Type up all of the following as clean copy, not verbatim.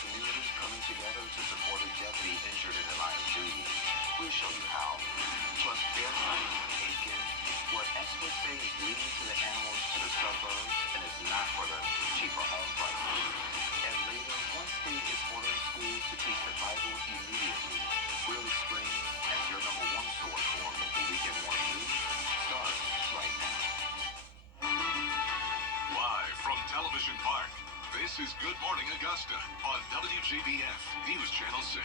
community coming together to support a deputy injured in the line of duty. We'll show you how. Plus, bear sightings in Aiken, what experts say is leading to the animals to the suburbs and is not for the cheaper home prices. And later, one state is ordering schools to teach the Bible immediately. Really Spring, as your number one source for local weekend morning news, starts right now. Live from Television Park, this is Good Morning Augusta on WJBF News Channel 6.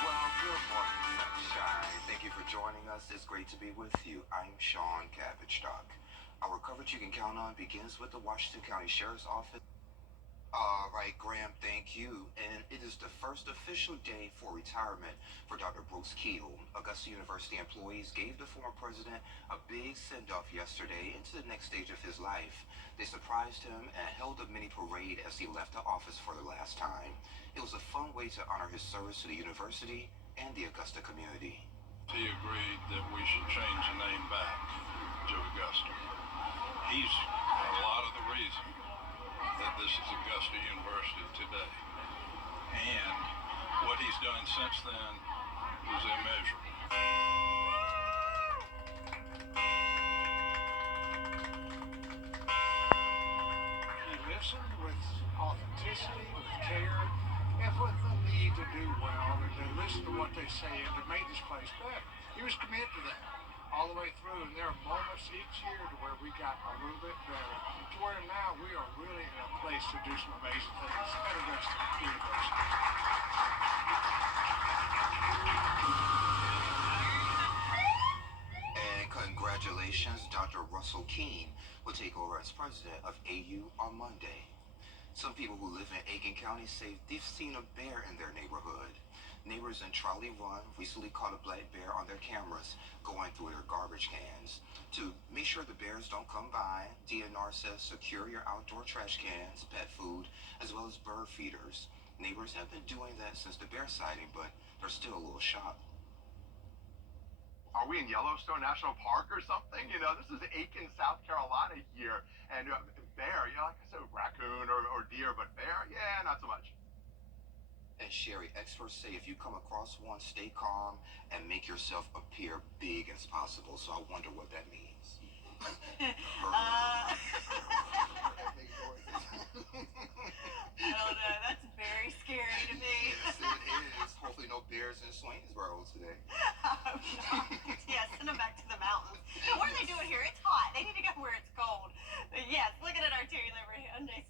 Well, good morning, sunshine. Thank you for joining us. It's great to be with you. I'm Sean Cabbage-Stock. Our coverage you can count on begins with the Washington County Sheriff's Office. All right, Graham, thank you. And it is the first official day for retirement for Dr. Brooks Keel. Augusta University employees gave the former president a big send-off yesterday into the next stage of his life. They surprised him and held a mini parade as he left the office for the last time. It was a fun way to honor his service to the university and the Augusta community. He agreed that we should change the name back to Augusta. He's a lot of the reason that this is Augusta University today. And what he's done since then is immeasurable. He listened with authenticity, with care, and with the need to do well and to listen to what they say and to make this place better. He was committed to that all the way through, and there are moments each year to where we got a little bit better. To where now we are really in a place to do some amazing things at Augusta University. And congratulations, Dr. Russell Keene will take over as president of AU on Monday. Some people who live in Aiken County say they've seen a bear in their neighborhood. Neighbors in Trolley Run recently caught a black bear on their cameras going through their garbage cans. To make sure the bears don't come by, DNR says secure your outdoor trash cans, pet food, as well as bird feeders. Neighbors have been doing that since the bear sighting, but they're still a little shocked. Are we in Yellowstone National Park or something? You know, this is Aiken, South Carolina here. And bear, you know, like I said, raccoon or deer, but bear, yeah, not so much. And Sherry, experts say if you come across one, stay calm and make yourself appear big as possible. So I wonder what that means. I don't know. That's very scary to me. Yes, it is. Hopefully no bears in Swainsboro today. Yeah, send them back to the mountains. Now, what are they doing here? It's hot. They need to go where it's cold. But yes, looking at our Terry Liberty Hyundai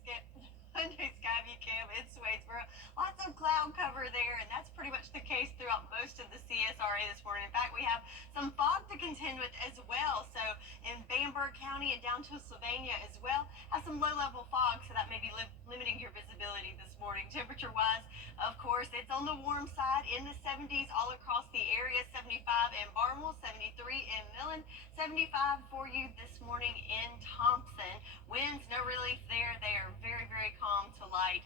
Skyview Cam in Swainsboro. Lots of cloud cover there, and that's pretty much the case throughout most of the CSRA this morning. In fact, we have some fog to contend with as well. So in Bamberg County and down to Sylvania as well, have some low-level fog, so that may be limiting your visibility this morning. Temperature-wise, of course, it's on the warm side in the 70s all across the area. 75 in Barnwell, 73 in Millen, 75 for you this morning in Thompson. Winds, no relief there. They are very, very calm to light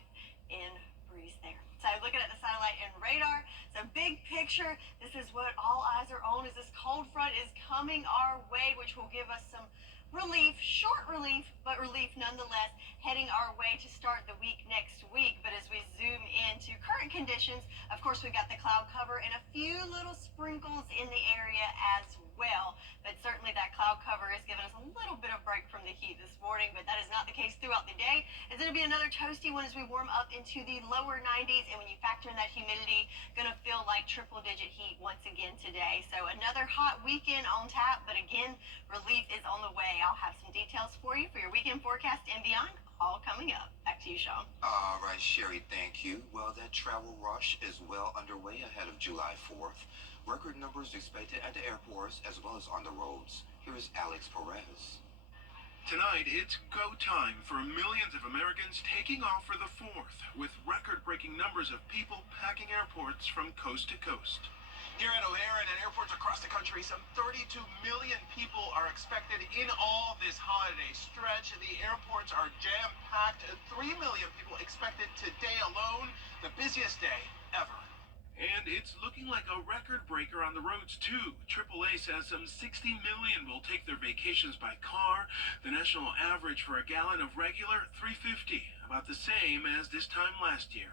in breeze there. So looking at the satellite and radar, so big picture, this is what all eyes are on as this cold front is coming our way, which will give us some relief, short relief, but relief nonetheless, heading our way to start the week next week. But as we zoom into current conditions, of course, we've got the cloud cover and a few little sprinkles in the area as well. But certainly that cloud cover is giving us a little bit of break from the heat this morning, but that is not the case throughout the day. It's going to be another toasty one as we warm up into the lower 90s, and when you factor in that humidity, going to feel like triple-digit heat once again today. So another hot weekend on tap, but again, relief is on the way. I'll have some details for you for your weekend forecast and beyond, all coming up. Back to you, Sean. All right, Sherry, thank you. Well, that travel rush is well underway ahead of July 4th. Record numbers expected at the airports as well as on the roads. Here is Alex Perez. Tonight, it's go time for millions of Americans taking off for the 4th, with record-breaking numbers of people packing airports from coast to coast. Here at O'Hare and at airports across the country, some 32 million people are expected in all this holiday stretch. The airports are jam-packed. 3 million people expected today alone, the busiest day ever. And it's looking like a record breaker on the roads, too. AAA says some 60 million will take their vacations by car. The national average for a gallon of regular, $3.50, about the same as this time last year.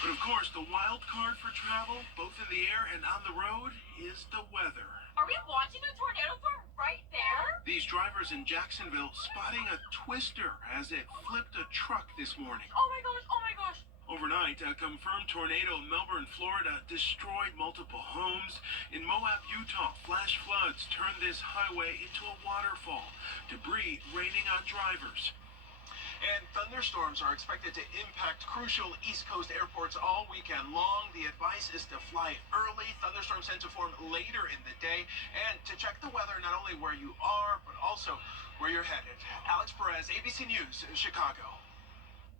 But of course, the wild card for travel, both in the air and on the road, is the weather. Are we watching a tornado from right there? These drivers in Jacksonville spotting a twister as it flipped a truck this morning. Oh my gosh, oh my gosh. Overnight, a confirmed tornado in Melbourne, Florida, destroyed multiple homes. In Moab, Utah, flash floods turned this highway into a waterfall, debris raining on drivers. And thunderstorms are expected to impact crucial East Coast airports all weekend long. The advice is to fly early. Thunderstorms tend to form later in the day. And to check the weather, not only where you are, but also where you're headed. Alex Perez, ABC News, Chicago.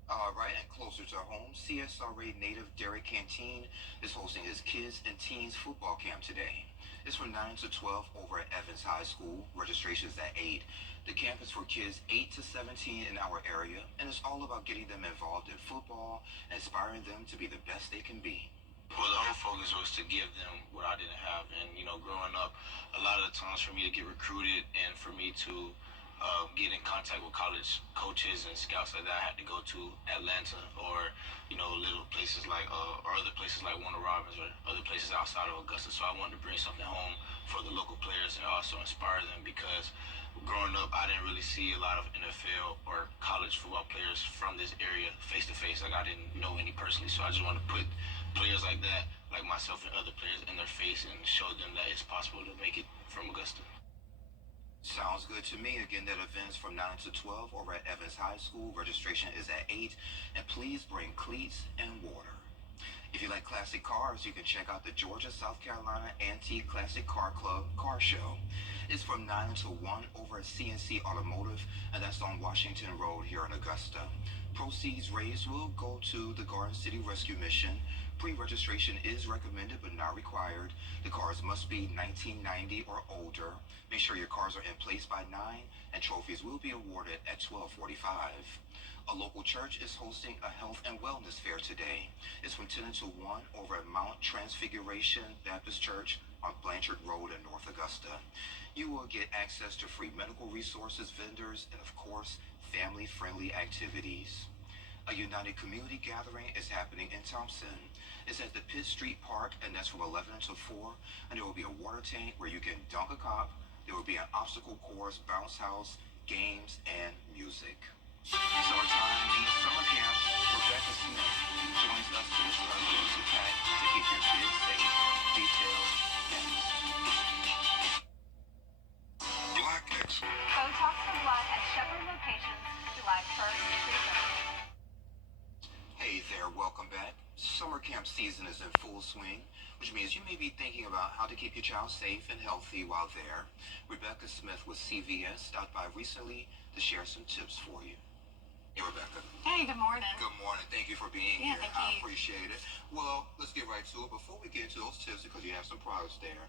All right, and closer to home, CSRA native Derek Canteen is hosting his kids and teens football camp today. It's from 9 to 12 over at Evans High School. Registration is at 8. The camp is for kids 8 to 17 in our area, and it's all about getting them involved in football and inspiring them to be the best they can be. Well, the whole focus was to give them what I didn't have. And, growing up, a lot of the times for me to get recruited and for me to get in contact with college coaches and scouts like that, I had to go to Atlanta or, little places like, or other places like Warner Robins or other places outside of Augusta. So I wanted to bring something home for the local players and also inspire them because growing up, I didn't really see a lot of NFL or college football players from this area face to face. Like I didn't know any personally. So I just wanted to put players like that, like myself and other players, in their face and show them that it's possible to make it from Augusta. Sounds good to me. Again, that event's from 9 to 12 over at Evans High School. Registration is at 8. And please bring cleats and water. If you like classic cars, you can check out the Georgia, South Carolina Antique Classic Car Club Car Show. It's from 9 until 1 over at CNC Automotive, and that's on Washington Road here in Augusta. Proceeds raised will go to the Garden City Rescue Mission. Pre-registration is recommended but not required. The cars must be 1990 or older. Make sure your cars are in place by 9, and trophies will be awarded at 12:45. A local church is hosting a health and wellness fair today. It's from 10 until 1 over at Mount Transfiguration Baptist Church on Blanchard Road in North Augusta. You will get access to free medical resources, vendors, and of course, family-friendly activities. A United Community Gathering is happening in Thompson. It's at the Pitt Street Park, and that's from 11 until 4. And there will be a water tank where you can dunk a cop. There will be an obstacle course, bounce house, games, and music. Summertime means summer camp. Rebecca Smith joins us to discuss the use of tech to keep your kids safe. Details next. Black X. Botox for Black at Shepherd locations, July 1st through 3rd. Hey there, welcome back. Summer camp season is in full swing, which means you may be thinking about how to keep your child safe and healthy while there. Rebecca Smith with CVS stopped by recently to share some tips for you. Hey, Rebecca. Hey, good morning. Good morning. Thank you for being Yeah, here. thank I you. appreciate it. Well, let's get right to it. Before we get into those tips, because you have some products there,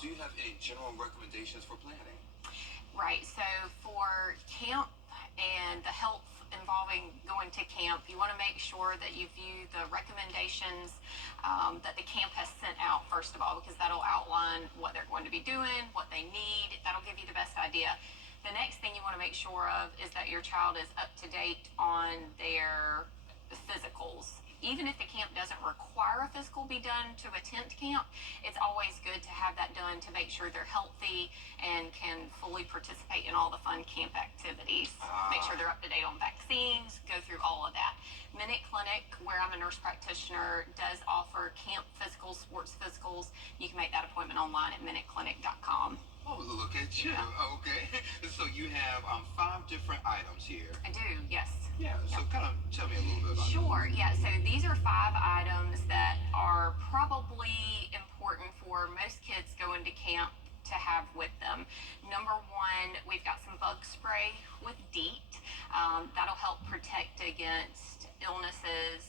do you have any general recommendations for planning? Right, so for camp and the health involving going to camp, you want to make sure that you view the recommendations that the camp has sent out, first of all, because that'll outline what they're going to be doing, what they need. That'll give you the best idea. The next thing you want to make sure of is that your child is up to date on their physicals. Even if the camp doesn't require a physical be done to attend camp, it's always good to have that done to make sure they're healthy and can fully participate in all the fun camp activities. Make sure they're up to date on vaccines, go through all of that. Minute Clinic, where I'm a nurse practitioner, does offer camp physicals, sports physicals. You can make that appointment online at minuteclinic.com. Oh, look at you. Yeah. Okay. So you have 5 different items here. I do, yes. Yeah, so kind of tell me a little bit about it. Sure, yeah. So these are 5 items that are probably important for most kids going to camp to have with them. Number 1, we've got some bug spray with DEET. That'll help protect against illnesses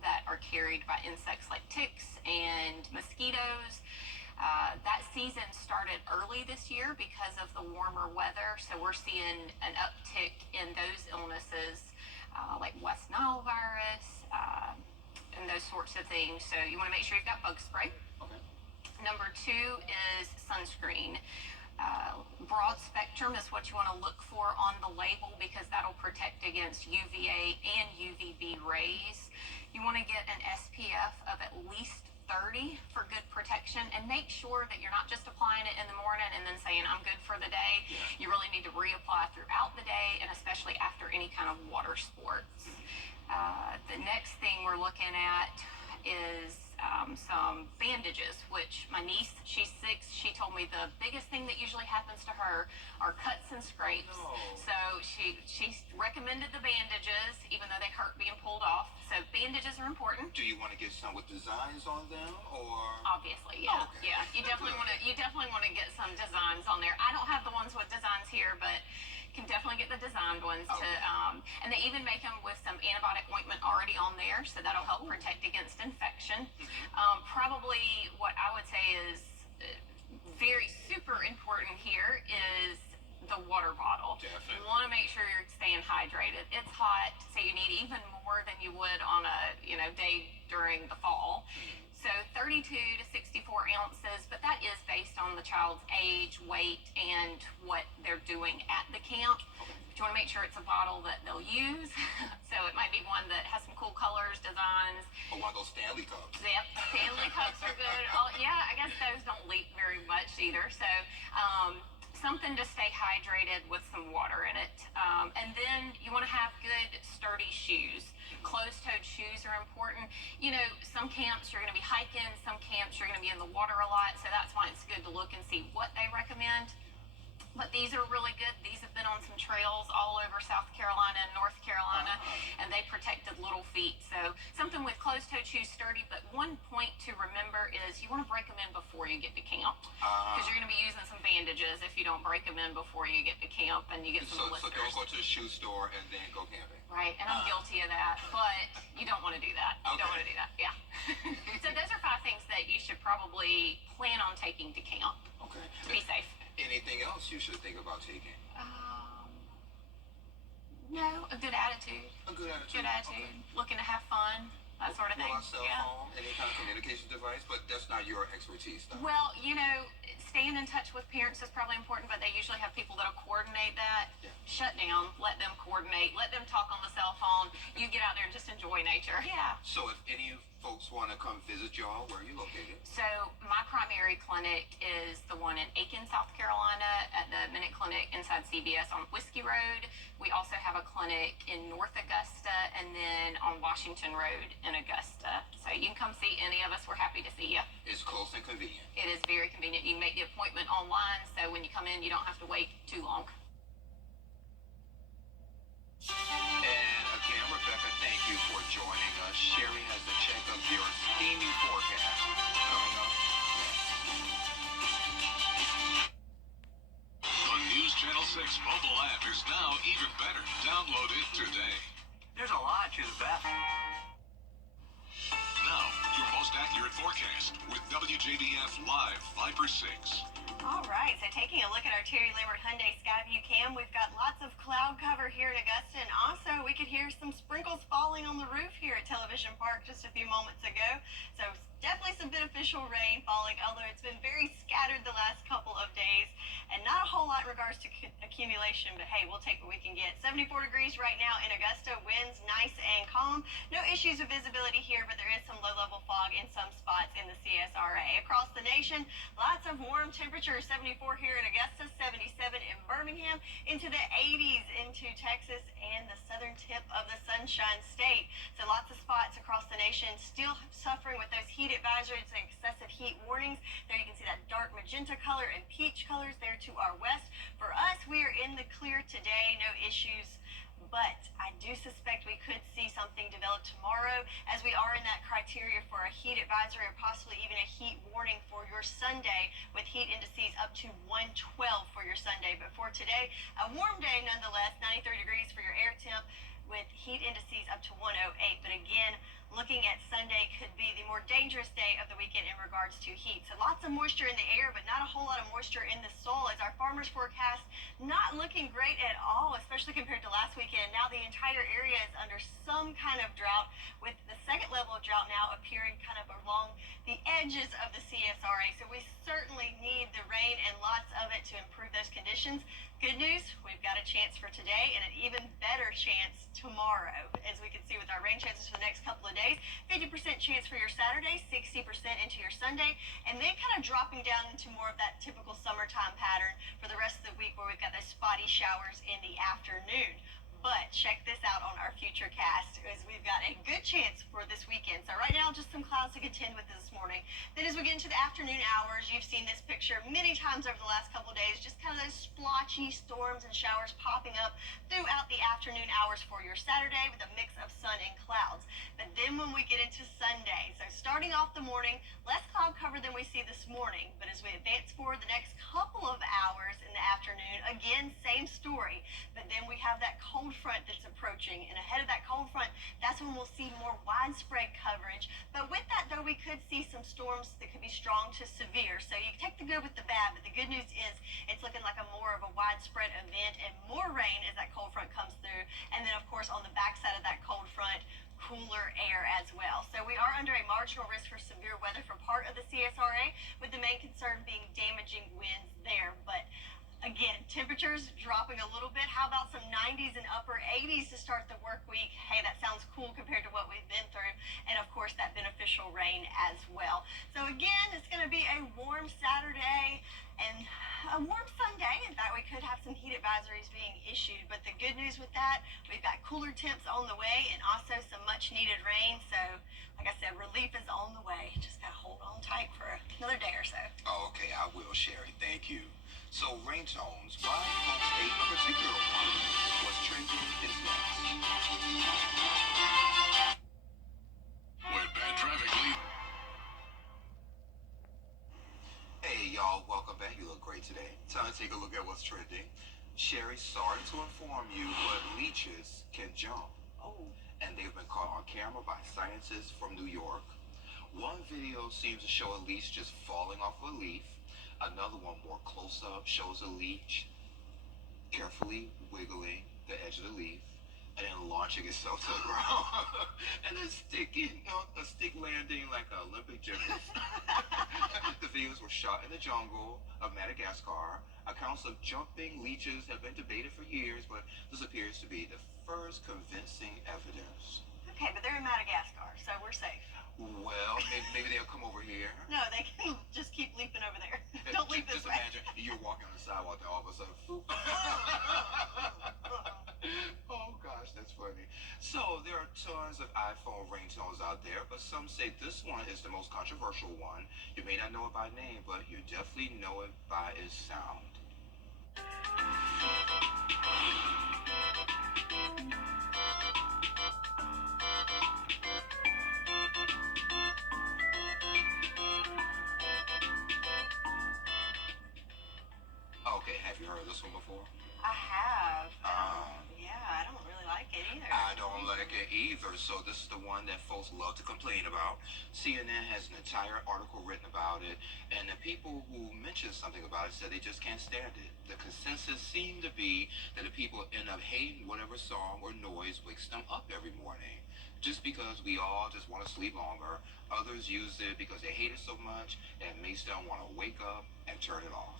that are carried by insects like ticks and mosquitoes. That season started early this year because of the warmer weather, so we're seeing an uptick in those illnesses like West Nile virus, and those sorts of things. So you want to make sure you've got bug spray. Okay. Number 2 is sunscreen. Broad spectrum is what you want to look for on the label because that'll protect against UVA and UVB rays. You want to get an SPF of at least 30 for good protection, and make sure that you're not just applying it in the morning and then saying I'm good for the day. You really need to reapply throughout the day, and especially after any kind of water sports. The next thing we're looking at is some bandages, which my niece, she's 6, she told me the biggest thing that usually happens to her are cuts and scrapes. No. So she recommended the bandages, even though they hurt being pulled off. So bandages are important. Do you want to get some with designs on them, or? Obviously, yeah. Okay. Yeah, you definitely want to get some designs on there. I don't have the ones with designs here, but can definitely get the designed ones Okay. and they even make them with some antibiotic ointment already on there, so that'll help protect against infection. Probably what I would say is very super important here is the water bottle. Definitely. You want to make sure you're staying hydrated. It's hot, so you need even more than you would on a day during the fall. So 32 to 64 ounces, but that is based on the child's age, weight, and what they're doing at the camp. But you want to make sure it's a bottle that they'll use. So it might be one that has some cool colors, designs. Or one of those Stanley cups. Yep, Stanley cups are good. Oh, yeah, I guess those don't leak very much either. So something to stay hydrated with some water in it. And then you want to have good, sturdy shoes. Closed-toed shoes are important. Some camps you're going to be hiking, some camps you're going to be in the water a lot, so that's why it's good to look and see what they recommend. But these are really good. These have been on some trails all over South Carolina and North Carolina, and they protected little feet. So something with closed-toed shoes, sturdy. But one point to remember is you want to break them in before you get to camp, because you're going to be using some bandages if you don't break them in before you get to camp, and you get some So blisters. don't go to the shoe store and then go camping. Right, and I'm guilty of that, but you don't want to do that. You don't want to do that, yeah. So those are 5 things that you should probably plan on taking to camp Okay. to be safe. Anything else you should think about taking? No, a good attitude. A good attitude. Good attitude. Looking to have fun, that sort of thing. Mobile cell Yeah. phone, any kind of communication device, but that's not your expertise, though. Well, staying in touch with parents is probably important, but they usually have people that'll coordinate that. Yeah. Shut down, let them coordinate, let them talk on the cell phone. You get out there and just enjoy nature. Yeah. So if any folks want to come visit y'all, where are you located? So my primary clinic is the one in Aiken, South Carolina, at the Minute Clinic inside CBS on Whiskey Road. We also have a clinic in North Augusta and then on Washington Road in Augusta. So you can come see any of us. We're happy to see you. It's close and convenient. It is very convenient. You can make the appointment online, so when you come in, you don't have to wait too long. And again, Rebecca, thank you for joining us. Sherry has the check of your steamy forecast coming up next. The News Channel 6 mobile app is now even better. Download it today. There's a lot to the best. Now, your most accurate forecast with WJBF Live 5/6. All right, so taking a look at our Terry Lambert Hyundai Skyview cam, we've got lots of cloud cover here in Augusta, and also we could hear some sprinkles falling on the roof here at Television Park just a few moments ago. So definitely some beneficial rain falling, although it's been very scattered the last couple of days, and not a whole lot in regards to accumulation, but hey, we'll take what we can get. 74 degrees right now in Augusta, winds nice and calm. No issues with visibility here, but there is some low-level fog in some spots in the CSRA. Across the nation, lots of warm temperatures, 74 here in Augusta, 77 in Birmingham, into the 80s into Texas and the southern tip of the Sunshine State. So lots of spots across the nation still suffering with those heat advisories and excessive heat warnings. There you can see that dark magenta color and peach colors there to our west. For us, we are in the clear today, no issues. But I do suspect we could see something develop tomorrow, as we are in that criteria for a heat advisory or possibly even a heat warning for your Sunday, with heat indices up to 112 for your Sunday. But for today, a warm day nonetheless, 93 degrees for your air temp. with heat indices up to 108. But again, looking at Sunday could be the more dangerous day of the weekend in regards to heat. So lots of moisture in the air, but not a whole lot of moisture in the soil, as our farmers forecast not looking great at all, especially compared to last weekend. Now the entire area is under some kind of drought, with the second level of drought now appearing kind of along the edges of the CSRA. So we certainly need the rain and lots of it to improve those conditions. Good news, we've got a chance for today and an even better chance tomorrow, as we can see with our rain chances for the next couple of days. 50% chance for your Saturday, 60% into your Sunday, and then kind of dropping down into more of that typical summertime pattern for the rest of the week, where we've got those spotty showers in the afternoon. But check this out on our future cast, as we've got a good chance for this weekend. So right now, just some clouds to contend with this morning. Then as we get into the afternoon hours, you've seen this picture many times over the last couple of days, just kind of those splotchy storms and showers popping up throughout the afternoon hours for your Saturday, with a mix of sun and clouds. But then when we get into Sunday, so starting off the morning, less cloud cover than we see this morning. But as we advance forward the next couple of hours in the afternoon, again, same story. But then we have that cold front that's approaching, and ahead of that cold front, that's when we'll see more widespread coverage. But with that, though, we could see some storms that could be strong to severe. So you take the good with the bad, but the good news is it's looking like a more of a widespread event and more rain as that cold front comes through. And then, of course, on the backside of that cold front, cooler air as well. So we are under a marginal risk for severe weather for part of the CSRA, with the main concern being damaging winds there. But again, temperatures dropping a little bit. How about some 90s and upper 80s to start the work week? Hey, that sounds cool compared to what we've been through. And of course, that beneficial rain as well. So again, it's going to be a warm Saturday and a warm Sunday. In fact, we could have some heat advisories being issued. But the good news with that, we've got cooler temps on the way and also some much needed rain. So like I said, relief is on the way. Just got to hold on tight for another day or so. Oh, okay, I will, Sherry. Thank you. So, ringtones, why won't state a particular one? What's trending is next. Where bad traffic leads. Hey, y'all, welcome back. You look great today. Time to take a look at what's trending. Sherry, sorry to inform you, but leeches can jump. Oh. And they've been caught on camera by scientists from New York. One video seems to show a leech just falling off a leaf. Another one, more close up, shows a leech carefully wiggling the edge of the leaf and then launching itself to the ground and then sticking, a stick landing like an Olympic gymnast. The videos were shot in the jungle of Madagascar. Accounts of jumping leeches have been debated for years, but this appears to be the first convincing evidence. Okay, but they're in Madagascar, so we're safe. Well, maybe they'll come over here. No, they can just keep leaping over there. Don't leap this Just way. imagine you're walking on the sidewalk and all of a sudden, oh gosh, that's funny. So there are tons of iPhone ringtones out there, but some say this one is the most controversial one. You may not know it by name, but you definitely know it by its sound. Okay, have you heard this one before? I have. Um, Yeah, I don't really like it either. I don't like it either, so this is the one that folks love to complain about. CNN has an entire article written about it, and the people who mentioned something about it said they just can't stand it. The consensus seemed to be that the people end up hating whatever song or noise wakes them up every morning. Just because we all just want to sleep longer, others use it because they hate it so much and it makes them want to wake up and turn it off.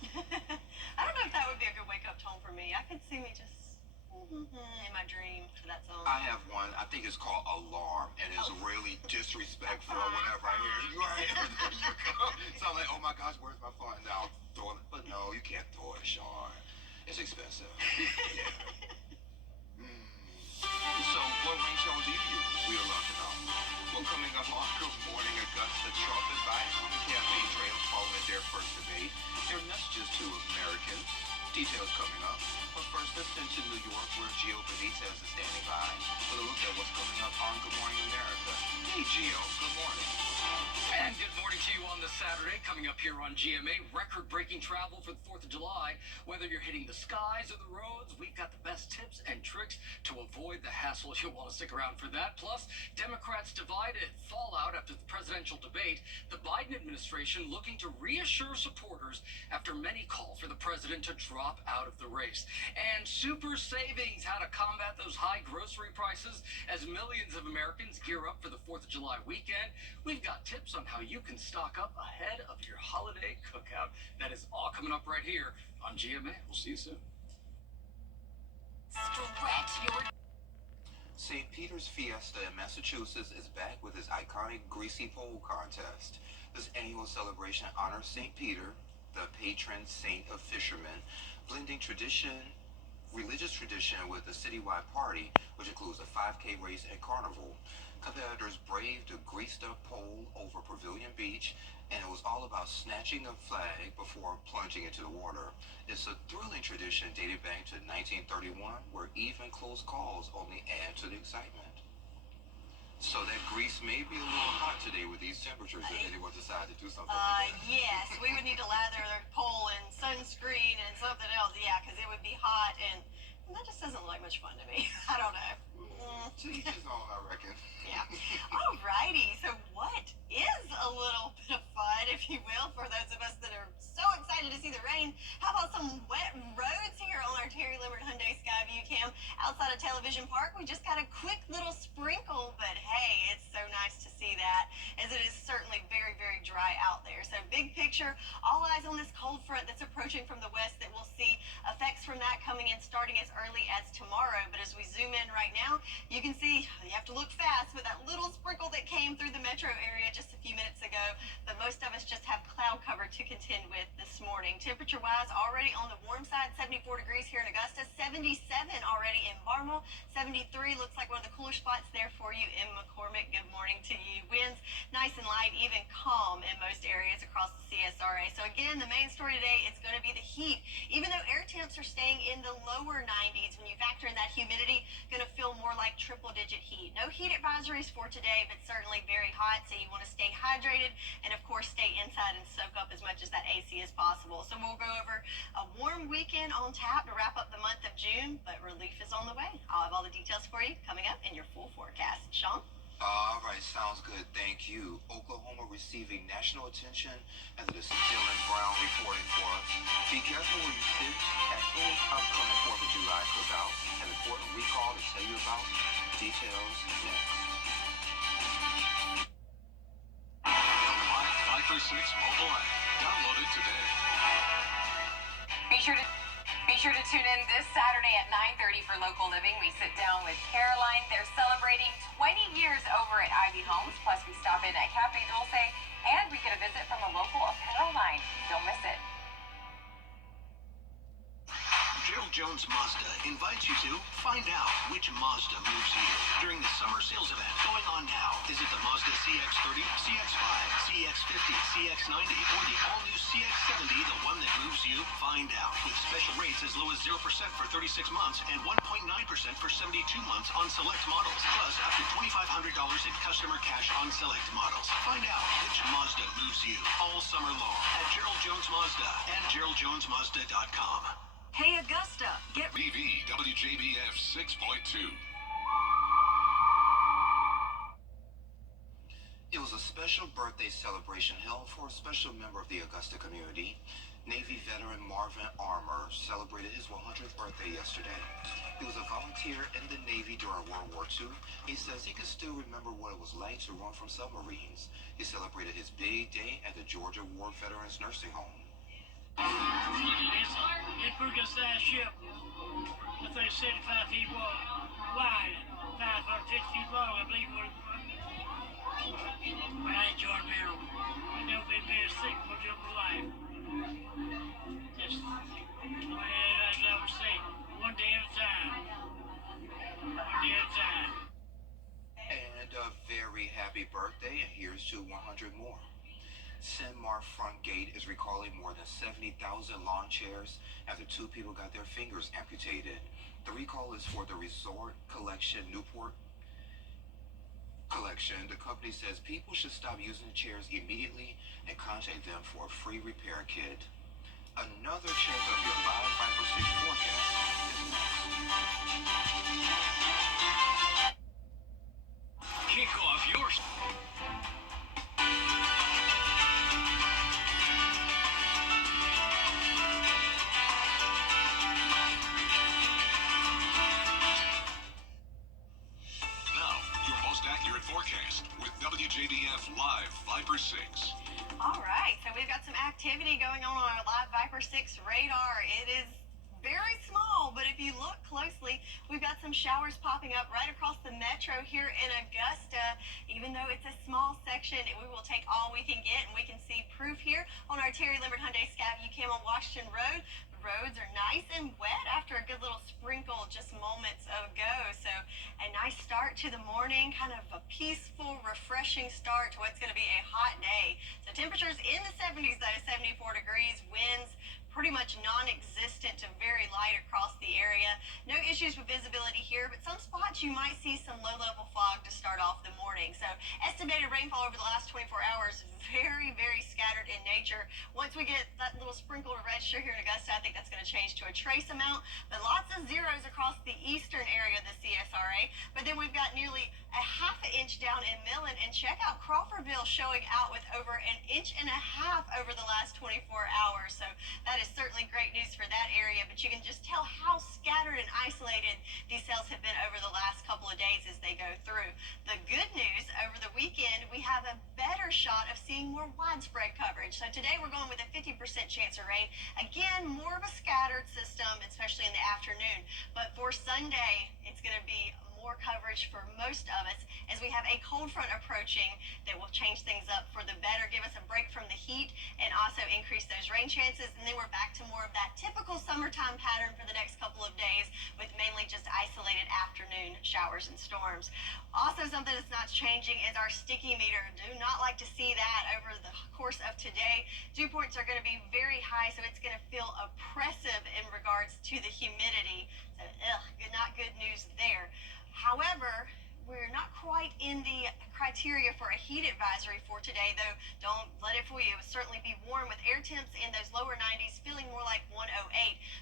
I don't know if that would be a good wake-up tone for me. I could see me just in my dream to that song. I have one, I think it's called Alarm, and it's really disrespectful whenever I hear it. Right? There you go. So I'm like, oh my gosh, where's my phone? Now I'll throw it. But no, you can't throw it, Sean. It's expensive. Yeah. So what ringtone do you use? We'd love to know. Well, coming up on Good Morning Augusta, Trump and Biden on the campaign trail following their first debate. Their messages to Americans. Details coming up. But first, let's send to New York, where Gio Benitez is standing by with a look at what's coming up on Good Morning America. Hey, Gio. Good morning. And good morning to you on this Saturday. Coming up here on GMA, record-breaking travel for the 4th of July. Whether you're hitting the skies or the roads, we've got the best tips and tricks to avoid the hassle. You'll want to stick around for that. Plus, Democrats divided, fallout after the presidential debate, the Biden administration looking to reassure supporters after many call for the president to drop out of the race. And super savings, how to combat those high grocery prices as millions of Americans gear up for the 4th of July weekend. We've got tips on how you can stock up ahead of your holiday cookout. That is all coming up right here on GMA. We'll see you soon. Stretch your St. Peter's Fiesta in Massachusetts is back with its iconic greasy pole contest. This annual celebration honors St. Peter, the patron saint of fishermen, blending religious tradition with a citywide party, which includes a 5K race and carnival. Competitors braved a greased-up pole over Pavilion Beach, and it was all about snatching a flag before plunging into the water. It's a thrilling tradition dating back to 1931, where even close calls only add to the excitement. So that grease may be a little hot today with these temperatures if anyone decides to do something like that. Yes, we would need to lather their pole in sunscreen and something else, yeah, because it would be hot, and that just doesn't look like much fun to me. I don't know. To each his own, I reckon. Yeah. Alrighty, so what is a little bit of fun, if you will, for those of us that are so excited to see the rain? How about some wet roads here on our Terry Libbert Hyundai Skyview Cam outside of Television Park? We just got a quick little sprinkle, but hey, it's so nice to see that, as it is certainly very, very dry out there. So big picture, all eyes on this cold front that's approaching from the west that we'll see effects from that coming in starting as early as tomorrow. But as we zoom in right now, you can see you have to look fast with that little sprinkle that came through the metro area just a few minutes ago. But most of us just have cloud cover to contend with this morning. Temperature-wise, already on the warm side, 74 degrees here in Augusta, 77 already in Barmel, 73 looks like one of the cooler spots there for you in McCormick. Good morning to you. Winds nice and light, even calm in most areas across the CSRA. So again, the main story today is going to be the heat. Even though air temps are staying in the lower 90s, when you factor in that humidity, going to feel more like triple-digit heat. No heat advisories for today, but certainly very hot, so you want to stay hydrated and, of course, stay inside and soak up as much as that AC as possible. So we'll go over a warm weekend on tap to wrap up the month of June, but relief is on the way. I'll have all the details for you coming up in your full forecast. Sean? All right, sounds good. Thank you. Oklahoma receiving national attention as it is Dylan Brown reporting for us. Be careful where you sit at any upcoming 4th of July cookout. An important recall to tell you about. Details next. My 5 for 6 mobile app. Download it today. Be sure to tune in this Saturday at 9:30 for Local Living. We sit down with Caroline. They're celebrating 20 years over at Ivy Homes. Plus, we stop in at Cafe Dulce, and we get a visit from a local apparel line. Don't miss it. Gerald Jones Mazda invites you to find out which Mazda moves you during the summer sales event going on now. Is it the Mazda CX-30, CX-5, CX-50, CX-90, or the all-new CX-70, the one that moves you? Find out with special rates as low as 0% for 36 months and 1.9% for 72 months on select models, plus up to $2,500 in customer cash on select models. Find out which Mazda moves you all summer long at Gerald Jones Mazda and GeraldJonesMazda.com. Hey, Augusta, get BV WJBF 6.2. It was a special birthday celebration held for a special member of the Augusta community. Navy veteran Marvin Armour celebrated his 100th birthday yesterday. He was a volunteer in the Navy during World War II. He says he can still remember what it was like to run from submarines. He celebrated his big day at the Georgia War Veterans Nursing Home. It's a pretty good sized ship. I think 75 feet wide, 5 foot 6 feet long, I believe. But I enjoyed being, I've never been very sick much of my life. Just, as I would say, one day at a time. One day at a time. And a very happy birthday, and here's to 100 more. Sinmar Front Gate is recalling more than 70,000 lawn chairs after 2 people got their fingers amputated. The recall is for the Resort Collection Newport collection. The company says people should stop using the chairs immediately and contact them for a free repair kit. Another check of your live 5 for 6 forecast is WJBF Live Viper 6. All right, so we've got some activity going on our live Viper 6 radar. It is very small, but if you look closely, we've got some showers popping up right across the metro here in Augusta. Even though it's a small section, we will take all we can get, and we can see proof here on our Terry Limbert Hyundai Skyview Cam on Washington Road. The roads are nice and wet after a good little sprinkle just moments ago. So a nice start to the morning, kind of a peaceful, refreshing start to what's going to be a hot day. So temperatures in the 70s, though, 74 degrees, winds pretty much non-existent to very light across the area. No issues with visibility here, but some spots you might see some low-level fog to start off the morning. So estimated rainfall over the last 24 hours, very, very scattered in nature. Once we get that little sprinkle to register here in Augusta, I think that's going to change to a trace amount, but lots of zeros across the eastern area of the CSRA. But then we've got nearly a half an inch down in Millen, and check out Crawfordville showing out with over an inch and a half over the last 24 hours. So that is certainly great news for that area, but you can just tell how scattered and isolated these cells have been over the last couple of days as they go through. The good news, over the weekend, we have a better shot of seeing more widespread coverage. So today we're going with a 50% chance of rain. Again, more of a scattered system, especially in the afternoon. But for Sunday, it's going to be more coverage for most of us as we have a cold front approaching that will change things up for the better, give us a break from the heat, and also increase those rain chances. And then we're back to more of that typical summertime pattern for the next couple of days, with mainly just isolated afternoon showers and storms. Also, something that's not changing is our sticky meter. Do not like to see that over the course of today. Dew points are going to be very high, so it's going to feel oppressive in regards to the humidity. So, not good news there. However, we're not quite in the criteria for a heat advisory for today, though. Don't let it fool you. It will certainly be warm with air temps in those lower 90s, feeling more like 108.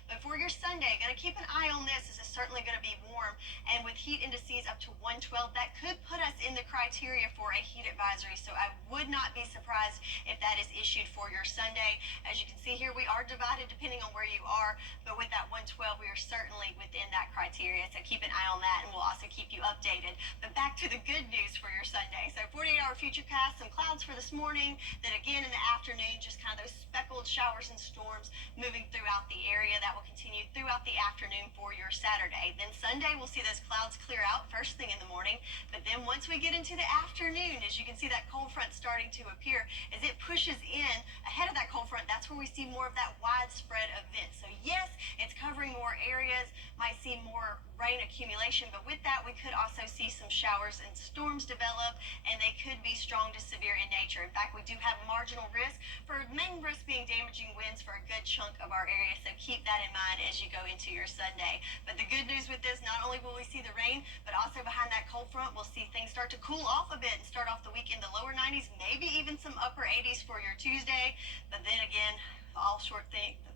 But for your Sunday, going to keep an eye on this, as it's certainly going to be warm. And with heat indices up to 112, that could put us in the criteria for a heat advisory. So I would not be surprised if that is issued for your Sunday. As you can see here, we are divided depending on where you are. But with that 112, we are certainly within that criteria. So keep an eye on that, and we'll also keep you updated. But back to the good news for your Sunday. So 48-hour futurecast, some clouds for this morning. Then again in the afternoon, just kind of those speckled showers and storms moving throughout the area. That will continue throughout the afternoon for your Saturday. Then Sunday, we'll see those clouds clear out first thing in the morning. But then once we get into the afternoon, as you can see that cold front starting to appear, as it pushes in ahead of that cold front, that's where we see more of that widespread event. So yes, it's covering more areas, might see more rain accumulation, but with that, we could also see some showers and storms develop, and they could be strong to severe in nature. In fact, we do have marginal risk, for main risk being damaging winds for a good chunk of our area, so keep that in mind as you go into your Sunday. But the good news with this, not only will we see the rain, but also behind that cold front, we'll see things start to cool off a bit and start off the week in the lower 90s, maybe even some upper 80s for your Tuesday. But then again, all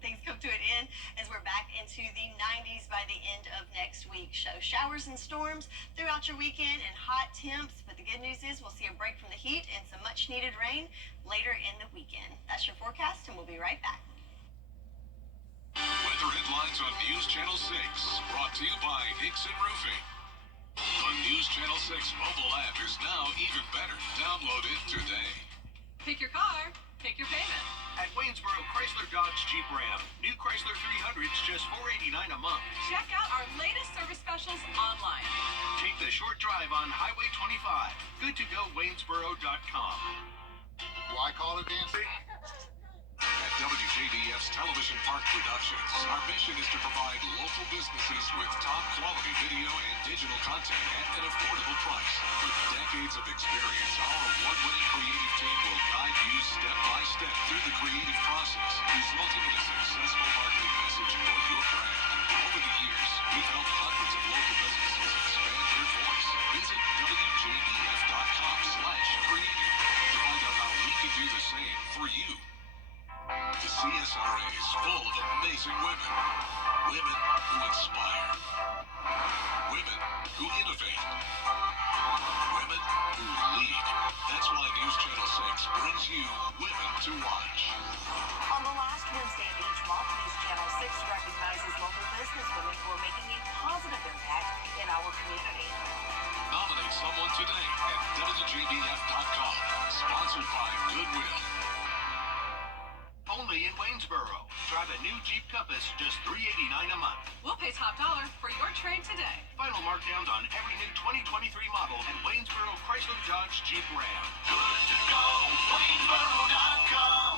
things come to an end as we're back into the 90s by the end of next week. So showers and storms throughout your weekend and hot temps. But the good news is we'll see a break from the heat and some much needed rain later in the weekend. That's your forecast, and we'll be right back. Weather headlines on News Channel 6, brought to you by Nixon Roofing. The News Channel 6 mobile app is now even better. Download it today. Pick your car, pick your payment. At Waynesboro Chrysler Dodge Jeep Ram, new Chrysler 300s just $489 a month. Check out our latest service specials online. Take the short drive on Highway 25. Good to go Waynesboro.com. Why call it dancing? At WJBF's Television Park Productions, our mission is to provide local businesses with top quality video and digital content at an affordable price. With decades of experience, our award-winning creative team will guide you step by step through the creative process, resulting in a successful marketing message for your brand. Over the years, we've helped hundreds of local businesses expand their voice. Visit WJBF.com/creative to find out how we can do the same for you. The CSRA is full of amazing women. Women who inspire. Women who innovate. Women who lead. That's why News Channel 6 brings you Women to Watch. On the last Wednesday of each month, News Channel 6 recognizes local businesswomen who are making a positive impact in our community. Nominate someone today at WJBF.com. Goodwill. Only in Waynesboro. Drive a new Jeep Compass, just $389 a month. We'll pay top dollar for your trade today. Final markdowns on every new 2023 model at Waynesboro Chrysler Dodge Jeep Ram. Good to go. Waynesboro.com.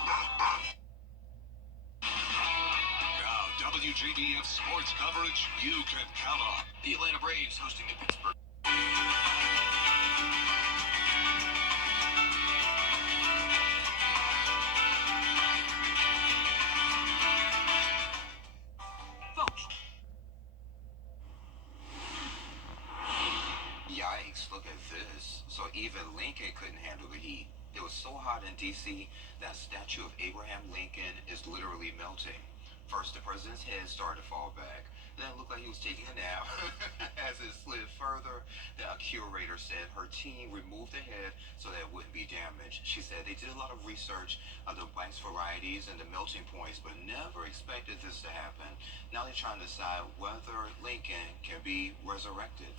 Now, WJBF sports coverage you can count on. The Atlanta Braves hosting the Pittsburgh. Yikes, look at this. So even Lincoln couldn't handle the heat. It was so hot in D.C. that statue of Abraham Lincoln is literally melting. First, the president's head started to fall back. Then it looked like he was taking a nap. As it slid further, a curator said her team removed the head so that it wouldn't be damaged. She said they did a lot of research of the wax varieties and the melting points, but never expected this to happen. Now they're trying to decide whether Lincoln can be resurrected.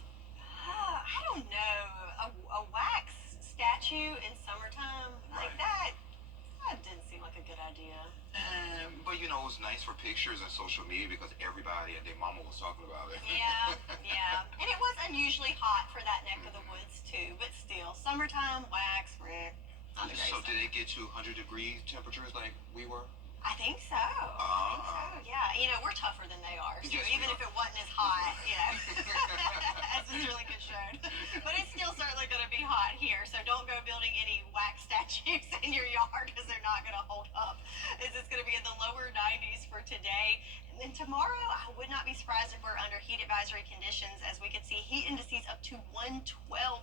I don't know. A wax statue in summertime like that didn't seem like a good idea. But you know, it was nice for pictures and social media because everybody and their mama was talking about it. Yeah. And it was unusually hot for that neck of the woods too. But still, summertime wax, not a great So summer. did it get to 100-degree temperatures like we were? I think so. Yeah. You know, we're tougher than they are. So Yes, even we if it wasn't as hot, you know, as Mr. Lincoln showed. But it's still certainly going to be hot here. So don't go building any wax statues in your yard because they're not going to hold up. It's going to be in the lower 90s for today. And then tomorrow, I would not be surprised if we're under heat advisory conditions as we could see heat indices up to 112,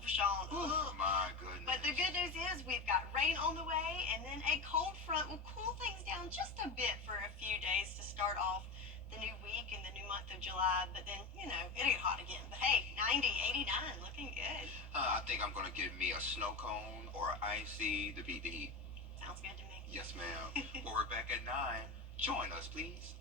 Sean. Oh, my goodness. But the good news is we've got rain on the way, and then a cold front will cool things down just a bit for a few days to start off the new week and the new month of July. But then, you know, it'll get hot again. But hey, 90, 89, looking good. I think I'm going to give me a snow cone or an icy to beat the heat. Sounds good to me. Yes, ma'am. Well, we're back at 9. Join us, please.